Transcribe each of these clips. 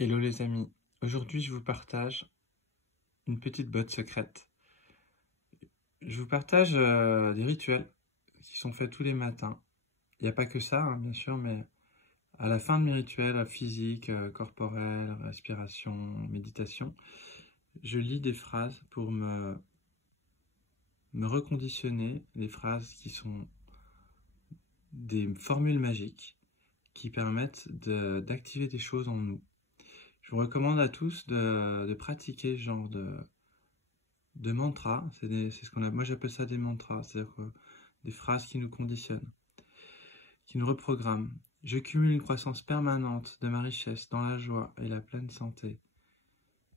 Hello les amis, aujourd'hui je vous partage une petite botte secrète. Je vous partage des rituels qui sont faits tous les matins. Il n'y a pas que ça, hein, bien sûr, mais à la fin de mes rituels physiques, corporels, respiration, méditation, je lis des phrases pour me reconditionner, des phrases qui sont des formules magiques qui permettent d'activer des choses en nous. Je vous recommande à tous de pratiquer ce genre de mantras. C'est ce qu'on a, moi j'appelle ça des mantras, c'est-à-dire des phrases qui nous conditionnent, qui nous reprogramment. Je cumule une croissance permanente de ma richesse dans la joie et la pleine santé.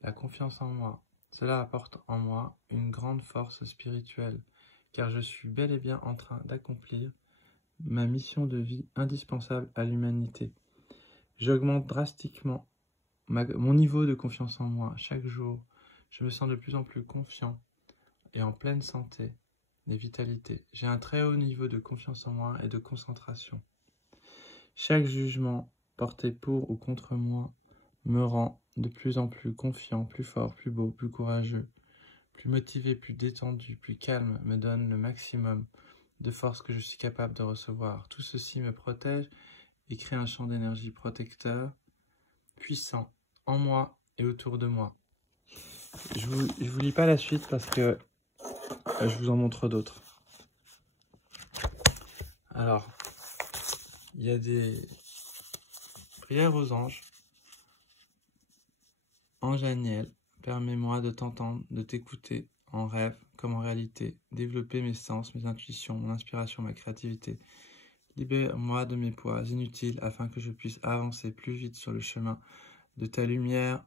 La confiance en moi. Cela apporte en moi une grande force spirituelle, car je suis bel et bien en train d'accomplir ma mission de vie indispensable à l'humanité. J'augmente drastiquement mon niveau de confiance en moi chaque jour. Je me sens de plus en plus confiant et en pleine santé et vitalité. J'ai un très haut niveau de confiance en moi et de concentration. Chaque jugement porté pour ou contre moi me rend de plus en plus confiant, plus fort, plus beau, plus courageux, plus motivé, plus détendu, plus calme, me donne le maximum de force que je suis capable de recevoir. Tout ceci me protège et crée un champ d'énergie protecteur, puissant, en moi et autour de moi. Je vous lis pas la suite parce que je vous en montre d'autres. Alors, il y a des prières aux anges. Ange Aniel, permets-moi de t'entendre, de t'écouter, en rêve comme en réalité, développer mes sens, mes intuitions, mon inspiration, ma créativité. Libère-moi de mes poids inutiles afin que je puisse avancer plus vite sur le chemin de ta lumière.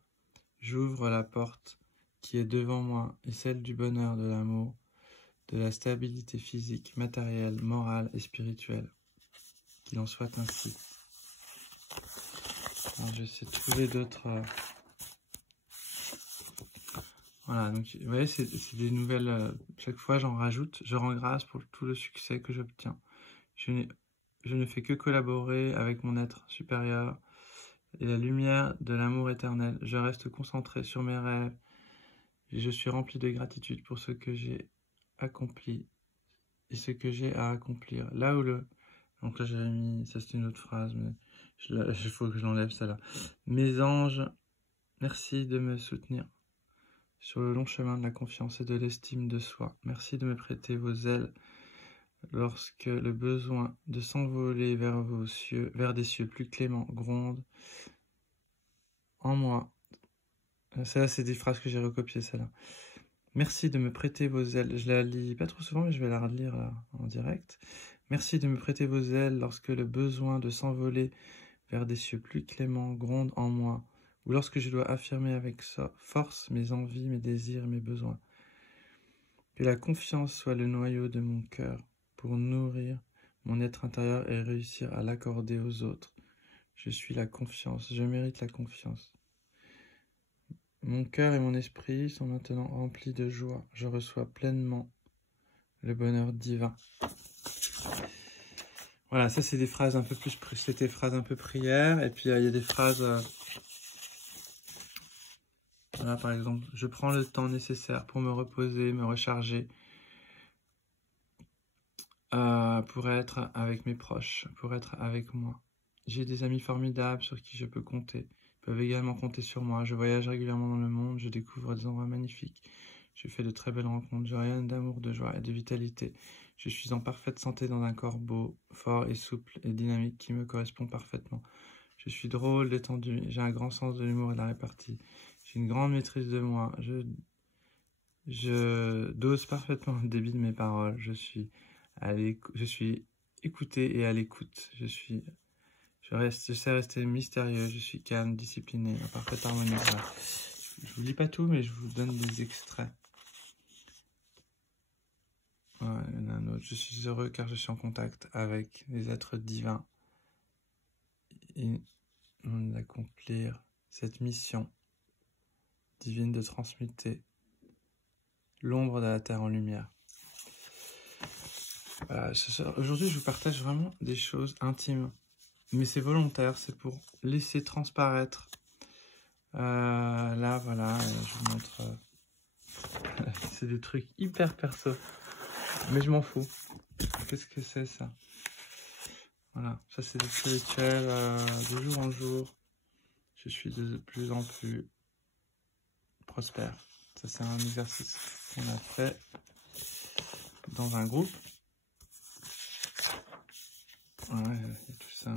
J'ouvre la porte qui est devant moi et celle du bonheur, de l'amour, de la stabilité physique, matérielle, morale et spirituelle. Qu'il en soit ainsi. Alors, je vais essayer de trouver d'autres... Voilà, donc vous voyez, c'est des nouvelles... chaque fois, j'en rajoute. Je rends grâce pour tout le succès que j'obtiens. Je ne fais que collaborer avec mon être supérieur et la lumière de l'amour éternel. Je reste concentré sur mes rêves et je suis rempli de gratitude pour ce que j'ai accompli et ce que j'ai à accomplir. Là où le... Donc là, j'avais mis... Ça, c'est une autre phrase, mais il faut que je l'enlève, celle-là. Mes anges, merci de me soutenir sur le long chemin de la confiance et de l'estime de soi. Merci de me prêter vos ailes lorsque le besoin de s'envoler vers vos cieux, vers des cieux plus cléments gronde en moi. Ça, c'est des phrases que j'ai recopiées, celle-là. Merci de me prêter vos ailes. Je la lis pas trop souvent, mais je vais la relire là, en direct. Merci de me prêter vos ailes lorsque le besoin de s'envoler vers des cieux plus cléments gronde en moi, ou lorsque je dois affirmer avec force mes envies, mes désirs et mes besoins. Que la confiance soit le noyau de mon cœur pour nourrir mon être intérieur et réussir à l'accorder aux autres. Je suis la confiance, je mérite la confiance. Mon cœur et mon esprit sont maintenant remplis de joie. Je reçois pleinement le bonheur divin. Voilà, ça c'est des phrases un peu plus, c'était des phrases un peu prières, et puis il y a des phrases, voilà par exemple, je prends le temps nécessaire pour me reposer, me recharger, pour être avec mes proches, pour être avec moi. J'ai des amis formidables sur qui je peux compter, ils peuvent également compter sur moi. Je voyage régulièrement dans le monde, je découvre des endroits magnifiques, je fais de très belles rencontres, je rayonne d'amour, de joie et de vitalité. Je suis en parfaite santé dans un corps beau, fort et souple et dynamique qui me correspond parfaitement. Je suis drôle, détendu, j'ai un grand sens de l'humour et de la répartie. J'ai une grande maîtrise de moi, je dose parfaitement le débit de mes paroles, je suis écouté et à l'écoute. Je sais rester mystérieux, je suis calme, discipliné, en parfaite harmonie. Voilà. Je vous lis pas tout, mais je vous donne des extraits. Voilà, il y en a un autre. Je suis heureux car je suis en contact avec les êtres divins et d'accomplir cette mission divine de transmuter l'ombre de la terre en lumière. Voilà, aujourd'hui, je vous partage vraiment des choses intimes, mais c'est volontaire, c'est pour laisser transparaître Là, voilà, je vous montre. C'est des trucs hyper perso. Mais je m'en fous. Qu'est-ce que c'est, ça? Voilà, ça c'est des spirituels de jour en jour. Je suis de plus en plus prospère. Ça, c'est un exercice qu'on a fait dans un groupe. Ouais, et tout ça.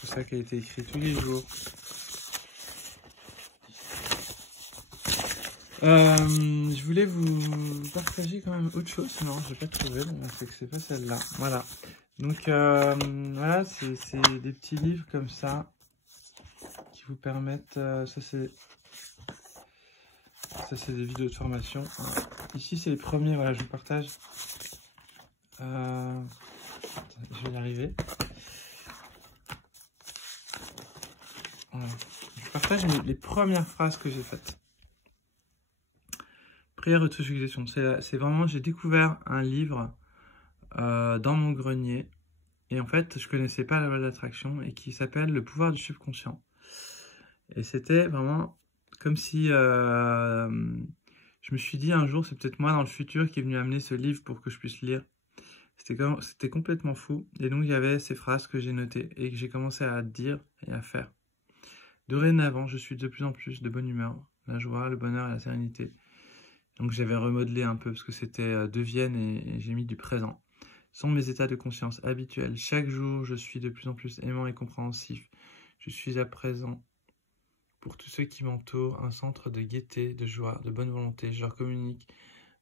Tout ça qui a été écrit tous les jours. Je voulais vous partager quand même autre chose. Non, je n'ai pas trouvé, c'est que c'est pas celle-là. Voilà. Donc, voilà, c'est des petits livres comme ça qui vous permettent... ça, c'est des vidéos de formation. Ici, c'est les premiers. Voilà, je vous partage. Je vais y arriver. Voilà. Je partage les premières phrases que j'ai faites. Prière, autosuggestion. C'est vraiment, j'ai découvert un livre dans mon grenier. Et en fait, je connaissais pas la loi de l'attraction et qui s'appelle Le pouvoir du subconscient. Et c'était vraiment comme si je me suis dit un jour, c'est peut-être moi dans le futur qui est venu amener ce livre pour que je puisse lire. C'était complètement fou. Et donc, il y avait ces phrases que j'ai notées et que j'ai commencé à dire et à faire. Dorénavant, je suis de plus en plus de bonne humeur, la joie, le bonheur et la sérénité. Donc, j'avais remodelé un peu parce que c'était devienne et j'ai mis du présent. Sont mes états de conscience habituels. Chaque jour, je suis de plus en plus aimant et compréhensif. Je suis à présent pour tous ceux qui m'entourent, un centre de gaieté, de joie, de bonne volonté. Je leur communique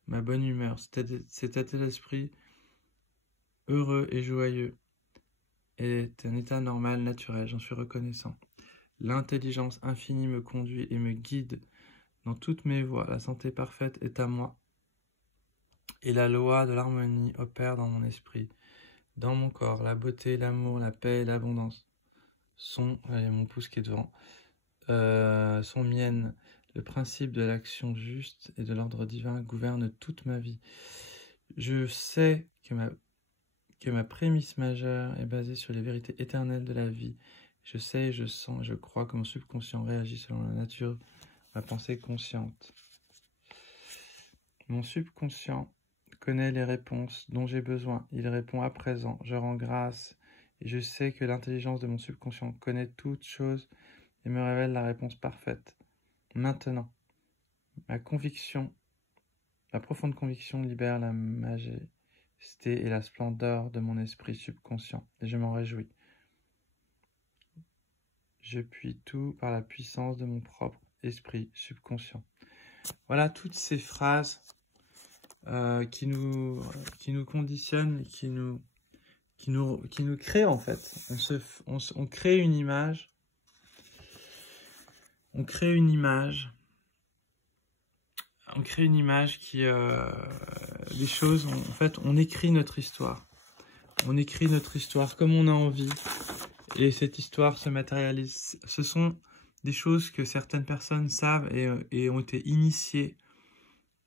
ma bonne humeur. Cet état d'esprit heureux et joyeux est un état normal, naturel. J'en suis reconnaissant. L'intelligence infinie me conduit et me guide dans toutes mes voies. La santé parfaite est à moi. Et la loi de l'harmonie opère dans mon esprit, dans mon corps. La beauté, l'amour, la paix et l'abondance sont, il y a mon pouce qui est devant, sont miennes. Le principe de l'action juste et de l'ordre divin gouverne toute ma vie. Je sais que ma prémisse majeure est basée sur les vérités éternelles de la vie. Je sais, je sens, je crois que mon subconscient réagit selon la nature, ma pensée consciente. Mon subconscient connaît les réponses dont j'ai besoin. Il répond à présent. Je rends grâce et je sais que l'intelligence de mon subconscient connaît toutes choses et me révèle la réponse parfaite. Maintenant, ma profonde conviction libère la majesté et la splendeur de mon esprit subconscient et je m'en réjouis. Je puis tout par la puissance de mon propre esprit subconscient. Voilà toutes ces phrases qui nous conditionnent, qui nous créent en fait. On crée une image. On crée une image qui... les choses, en fait, on écrit notre histoire. On écrit notre histoire comme on a envie. Et cette histoire se matérialise. Ce sont des choses que certaines personnes savent et ont été initiées.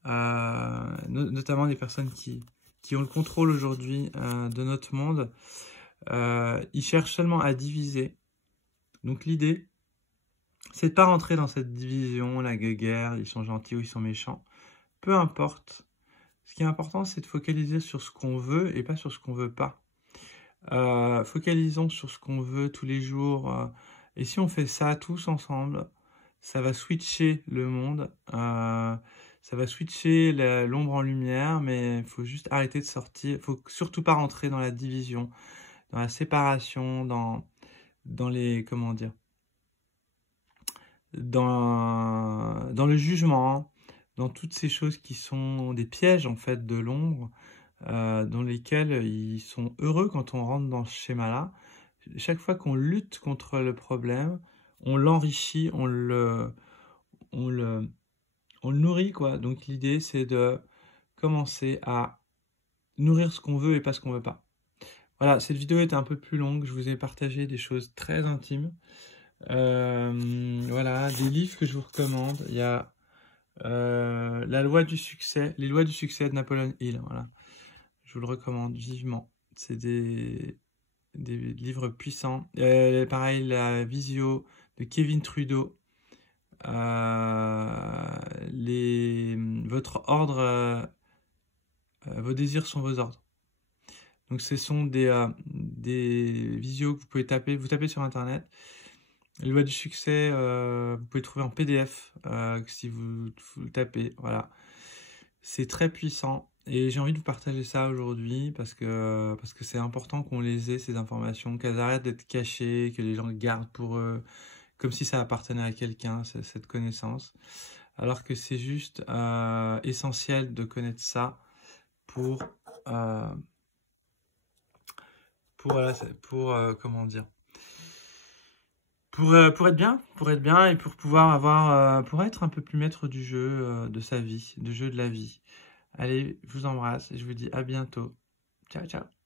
Notamment des personnes qui ont le contrôle aujourd'hui de notre monde. Ils cherchent seulement à diviser. Donc l'idée, c'est de pas rentrer dans cette division, la guerre, ils sont gentils ou ils sont méchants. Peu importe. Ce qui est important, c'est de focaliser sur ce qu'on veut et pas sur ce qu'on veut pas. Focalisons sur ce qu'on veut tous les jours. Et si on fait ça tous ensemble, ça va switcher le monde. Ça va switcher l'ombre en lumière, mais il faut juste arrêter de sortir. Il faut surtout pas rentrer dans la division, dans la séparation, dans les... Comment dire, dans le jugement, dans toutes ces choses qui sont des pièges en fait de l'ombre, dans lesquels ils sont heureux quand on rentre dans ce schéma-là. Chaque fois qu'on lutte contre le problème, on l'enrichit, on le nourrit, quoi. Donc l'idée, c'est de commencer à nourrir ce qu'on veut et pas ce qu'on veut pas. Voilà, cette vidéo est un peu plus longue. Je vous ai partagé des choses très intimes. Voilà, des livres que je vous recommande. Il y a La loi du succès, Les lois du succès de Napoleon Hill. Voilà, je vous le recommande vivement. C'est des livres puissants. Pareil, La visio de Kevin Trudeau. Votre ordre, vos désirs sont vos ordres. Donc ce sont des visios que vous pouvez taper, vous tapez sur internet. Les lois du succès, vous pouvez trouver en PDF si vous le tapez. Voilà, c'est très puissant et j'ai envie de vous partager ça aujourd'hui parce que c'est important qu'on les ait, ces informations, qu'elles arrêtent d'être cachées, que les gens le gardent pour eux, comme si ça appartenait à quelqu'un, cette connaissance, alors que c'est juste essentiel de connaître ça pour comment dire, pour être bien et pour pouvoir avoir, pour être un peu plus maître du jeu de sa vie, du jeu de la vie. Allez, je vous embrasse et je vous dis à bientôt. Ciao, ciao.